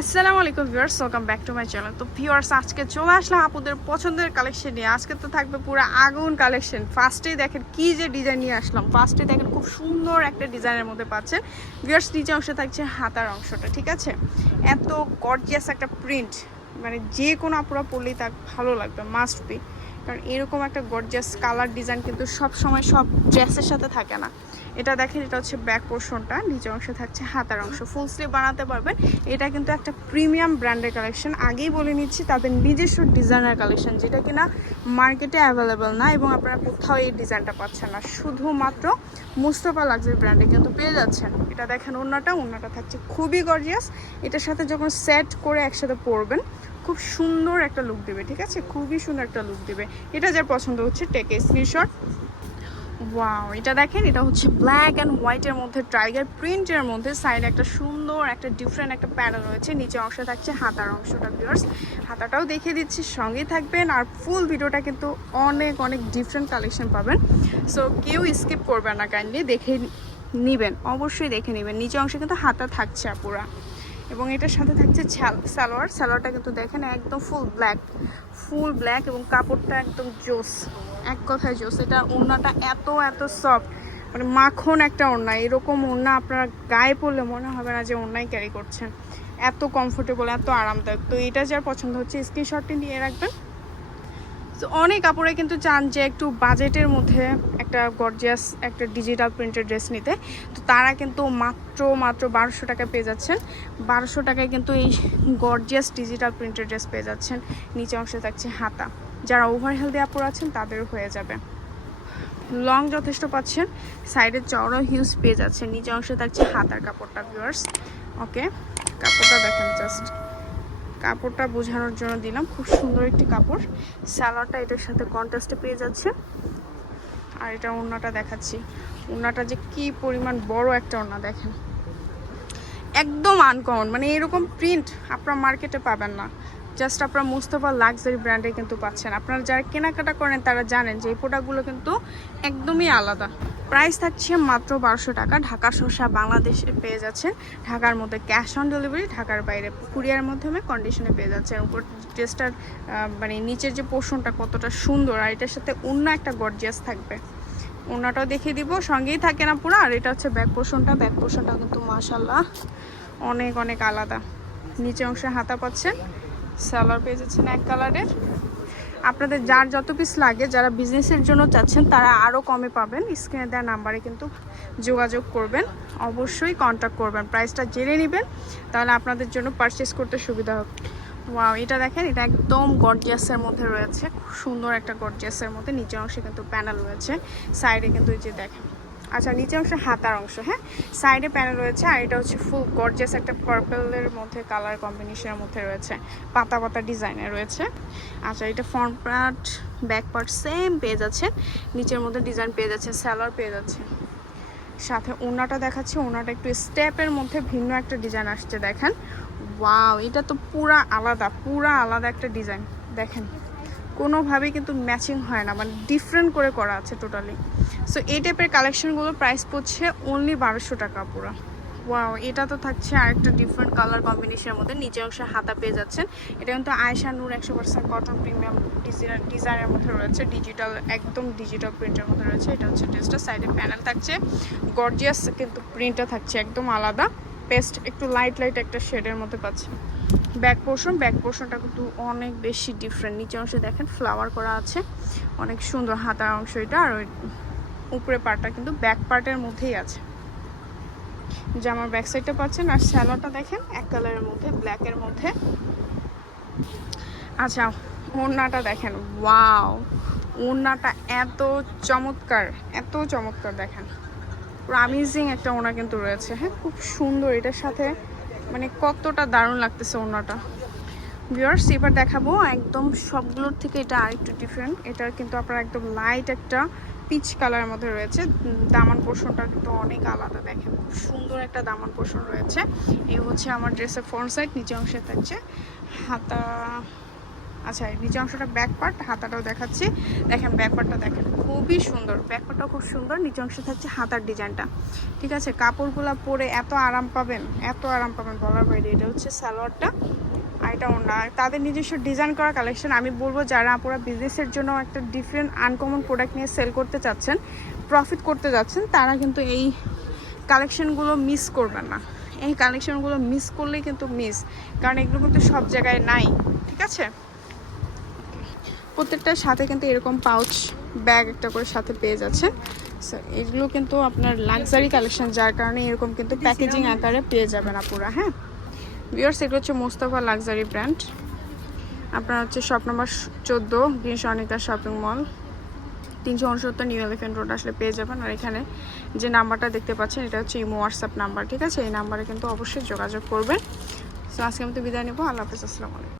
আসসালামু আলাইকুম viewers welcome back to my channel তো ভিউয়ার্স, আজকে চলে আসলাম আপুদের পছন্দের কালেকশন নিয়ে। আজকে তো থাকবে পুরো আগুন কালেকশন ফার্স্টেই দেখেন কি যে ডিজাইন নিয়ে আসলাম। ফার্স্টে দেখেন খুব সুন্দর একটা ডিজাইনের মধ্যে পাচ্ছেন। ভিউয়ার্স, নিচে অংশে থাকছে হাতার অংশটা, ঠিক আছে? এত গর্জিয়াস একটা প্রিন্ট মানে যে কোনো আপুরা পড়লেই তার ভালো লাগবে মাস্ট বি কারণ এরকম একটা গর্জিয়াস কালার ডিজাইন কিন্তু সব সময় সব ড্রেসের সাথে থাকে না। এটা দেখেন, এটা হচ্ছে ব্যাক পোর্শনটা নিচে অংশে থাকছে হাতার অংশ। ফুল স্লিভ বানাতে পারবেন। এটা কিন্তু একটা প্রিমিয়াম ব্র্যান্ডের কালেকশন আগেই বলে নিচ্ছি, তাদের নিজস্ব ডিজাইনার কালেকশন যেটা কিনা মার্কেটে অ্যাভেলেবেল না এবং আপনারা কোথাও এই ডিজাইনটা পাচ্ছেন না। শুধুমাত্র মুস্তফা লাক্সারি ব্র্যান্ডে কিন্তু পেয়ে যাচ্ছেন। এটা দেখেন ওনাটা ওনাটা থাকছে খুবই গর্জিয়াস এটার সাথে যখন সেট করে একসাথে পরবেন খুব সুন্দর একটা লুক দেবে, ঠিক আছে? খুবই সুন্দর একটা লুক দেবে। এটা যার পছন্দ হচ্ছে টেকে স্ক্রিনশট ওয়াও এটা দেখেন, এটা হচ্ছে ব্ল্যাক অ্যান্ড হোয়াইটের মধ্যে টাইগার প্রিন্টের মধ্যে সাইডে একটা সুন্দর, একটা ডিফারেন্ট একটা প্যানেল রয়েছে, নিচে অংশে থাকছে হাতার অংশটা ভিউয়ার্স হাতাটাও দেখিয়ে দিচ্ছি, সঙ্গেই থাকবেন, আর ফুল ভিডিওটা কিন্তু অনেক অনেক ডিফারেন্ট কালেকশন পাবেন। সো কেউ স্কিপ করবেন না কাইন্ডলি দেখে নিবেন, অবশ্যই দেখে নেবেন। নিচে অংশে কিন্তু হাতা থাকছে পুরা এবং এটার সাথে থাকছে সালোয়ার। সালোয়ারটা কিন্তু দেখেন একদম ফুল ব্ল্যাক ফুল ব্ল্যাক এবং কাপড়টা একদম জোস, এক কথায় জোস। এটা ওড়নাটা এত এত সফট মানে মাখন একটা ওড়না, এরকম ওড়না আপনারা গায়ে পড়লে মনে হবে না যে ওড়নাই ক্যারি করছেন। এত কমফোর্টেবল এত আরামদায়ক। তো এটা যার পছন্দ হচ্ছে স্ক্রিনশটটি নিয়ে রাখবেন। অনেক কাপড়ে কিন্তু চান যে একটু বাজেটের মধ্যে একটা গর্জিয়াস একটা ডিজিটাল প্রিন্টের ড্রেস নিতে। তো তারা কিন্তু মাত্র মাত্র বারোশো টাকায় পেয়ে যাচ্ছেন। বারোশো টাকায় কিন্তু এই গর্জিয়াস ডিজিটাল প্রিন্টের ড্রেস পেয়ে যাচ্ছেন। নিচে অংশে থাকছে হাতা। যারা ওভার হেলদি আপুর আছেন, তাদের হয়ে যাবে। লং যথেষ্ট পাচ্ছেন। সাইডে চওড়া হিউজ পেয়ে যাচ্ছেন। নিচে অংশে থাকছে হাতার কাপড়টা ভিউয়ার্স ওকে কাপড়টা দেখেন জাস্ট কাপড়টা বোঝানোর জন্য দিলাম। খুব সুন্দর একটি কাপড়। স্যালোয়ারটা এটার সাথে কন্ট্রাস্টে পেয়ে যাচ্ছে। আর এটা ওড়নাটা দেখাচ্ছি। ওড়নাটা যে কি পরিমাণ বড় একটা ওড়না, দেখেন। একদম আনকমন মানে এরকম প্রিন্ট আপনারা মার্কেটে পাবেন না। জাস্ট আপনার মুস্তফা লাক্সারি ব্র্যান্ডে কিন্তু পাচ্ছেন। আপনারা যারা কেনাকাটা করেন, তারা জানেন যে এই প্রোডাক্টগুলো কিন্তু একদমই আলাদা। প্রাইস থাকছে মাত্র বারোশো টাকা। ঢাকা শসা বাংলাদেশে পেয়ে যাচ্ছেন। ঢাকার মধ্যে ক্যাশ অন ডেলিভারি ঢাকার বাইরে কুরিয়ার মাধ্যমে কন্ডিশনে পেয়ে যাচ্ছেন। উপর ড্রেসটার মানে নিচের যে পোর্শনটা কতটা সুন্দর, আর এটার সাথে অন্য একটা গর্জিয়াস থাকবে। ওনাটাও দেখিয়ে দিব। সঙ্গেই থাকে না পুরো, আর এটা হচ্ছে ব্যাক পোর্শনটা ব্যাক পোর্শনটা কিন্তু মাশাল্লাহ অনেক অনেক আলাদা। নিচে অংশে হাতা পাচ্ছেন। সালোয়ার পেয়ে যাচ্ছেন এক কালারের আপনাদের যার যত পিস লাগে, যারা বিজনেসের জন্য চাচ্ছেন, তারা আরও কমে পাবেন। স্ক্রিনে দেওয়া নাম্বারে কিন্তু যোগাযোগ করবেন। অবশ্যই কন্ট্যাক্ট করবেন। প্রাইসটা জেনে নেবেন, তাহলে আপনাদের জন্য পারচেস করতে সুবিধা হবে। ওয়াও এটা দেখেন, এটা একদম গর্জিয়াসের মধ্যে রয়েছে। খুব সুন্দর একটা গর্জিয়াসের মধ্যে, নিচের অংশে কিন্তু প্যানেল রয়েছে। সাইডে কিন্তু এই যে দেখেন আচ্ছা নিচে অংশে হাতার অংশ হ্যাঁ? সাইডে প্যানেল রয়েছে আর এটা হচ্ছে ফুল গর্জিয়াস একটা পার্পেলের মধ্যে কালার কম্বিনেশনের মধ্যে রয়েছে। পাতা পাতা ডিজাইনে রয়েছে। আচ্ছা এটা front part back part same পেয়ে যাচ্ছে নিচের মধ্যে ডিজাইন পেয়ে যাচ্ছে স্যালোয়ার পেয়ে যাচ্ছে সাথে ওনাটা দেখাচ্ছে ওনাটা একটু স্টেপের মধ্যে ভিন্ন একটা ডিজাইন আসছে, দেখেন। ওয়াও এটা তো পুরা আলাদা পুরা আলাদা একটা ডিজাইন দেখেন কোনোভাবেই কিন্তু ম্যাচিং হয় না মানে ডিফারেন্ট করে করা আছে টোটালি সো এই টাইপের কালেকশনগুলো প্রাইস পড়ছে অনলি বারোশো টাকা পুরো। ওয়াও এটা তো থাকছে আরেকটা ডিফারেন্ট কালার কম্বিনেশনের মধ্যে, নিচে অংশে হাতা পেয়ে যাচ্ছেন। এটা কিন্তু আয়সা নূর একশো পার্সেন্ট কটন প্রিমিয়াম ডিজাইন ডিজাইনের মধ্যে রয়েছে ডিজিটাল একদম ডিজিটাল প্রিন্টের মধ্যে রয়েছে। এটা হচ্ছে ড্রেসটা সাইডে প্যানেল থাকছে। গর্জিয়াস কিন্তু প্রিন্টটা থাকছে একদম আলাদা। পেস্ট, একটু লাইট লাইট একটা শেডের মধ্যে পাচ্ছি। ব্যাক পোর্শন ব্যাক পোর্শনটা কিন্তু অনেক বেশি ডিফারেন্ট নিচে অংশে দেখেন ফ্লাওয়ার করা আছে, অনেক সুন্দর হাতার অংশ এটা, আর উপরে পার্টটা কিন্তু ব্যাক পার্টের মধ্যেই আছে। জামার ব্যাক সাইডটা পাচ্ছেন, আর স্যালোটা দেখেন, এক কালারের মধ্যে ব্ল্যাকের মধ্যে। আচ্ছা ওড়নাটা দেখেন ওয়াও ওড়নাটা এত চমৎকার এত চমৎকার দেখেন। পুরো আমেজিং একটা ওড়না কিন্তু রয়েছে। হ্যাঁ খুব সুন্দর। এটার সাথে মানে কতটা দারুণ লাগতেছে ওনাটা। ভিউয়ার্স এবার দেখাবো একদম সবগুলোর থেকে এটা আরেকটু ডিফারেন্ট এটার কিন্তু আপনার একদম লাইট একটা পিচ কালারের মধ্যে রয়েছে। দামান পোর্শনটা কিন্তু অনেক আলাদা দেখেন। খুব সুন্দর একটা দামান পোর্শন রয়েছে। এই হচ্ছে আমার ড্রেসের ফ্রন্ট সাইড নিচে অংশে থাকছে হাতা আচ্ছা নিচে অংশটা ব্যাক পার্ট হাতাটাও দেখাচ্ছি। দেখেন ব্যাক পার্টটা দেখেন, খুবই সুন্দর। ব্যাক খুব সুন্দর, নিচে অংশে থাকছে হাতার ডিজাইনটা ঠিক আছে, কাপড়গুলো পরে এত আরাম পাবেন, এত আরাম পাবেন, বলার বাইরে এটা হচ্ছে সালোয়ারটা আর এটা ওনা তাদের নিজস্ব ডিজাইন করা কালেকশন আমি বলব যারা আপুরা বিজনেসের জন্য একটা ডিফারেন্ট আনকমন প্রোডাক্ট নিয়ে সেল করতে চাচ্ছেন প্রফিট করতে যাচ্ছেন, তারা কিন্তু এই কালেকশনগুলো মিস করবেন না। এই কালেকশনগুলো মিস করলেই কিন্তু মিস কারণ এগুলো কিন্তু সব জায়গায় নাই। ঠিক আছে? প্রত্যেকটার সাথে কিন্তু এরকম পাউচ ব্যাগ একটা করে সাথে পেয়ে যাচ্ছে। So, এগুলো কিন্তু আপনার লাক্সারি কালেকশন যার কারণে এরকম কিন্তু প্যাকেজিং আকারে পেয়ে যাবেন আপুরা হ্যাঁ? বিয়ার্স এগুলো হচ্ছে মোস্তফা লাক্সারি ব্র্যান্ড আপনার হচ্ছে শপ নম্বর চোদ্দ গ্রিন সনিকা শপিং মল তিনশো উনসত্তর নিউ এলিফেন্ট রোড আসলে পেয়ে যাবেন। আর এখানে যে নাম্বারটা দেখতে পাচ্ছেন এটা হচ্ছে ইমো হোয়াটসঅ্যাপ নাম্বার ঠিক আছে? এই নাম্বারে কিন্তু অবশ্যই যোগাযোগ করবেন। সো আজকে আমি তো বিদায় নেব। আল্লাহ হাফিজ আসসালামু আলাইকুম।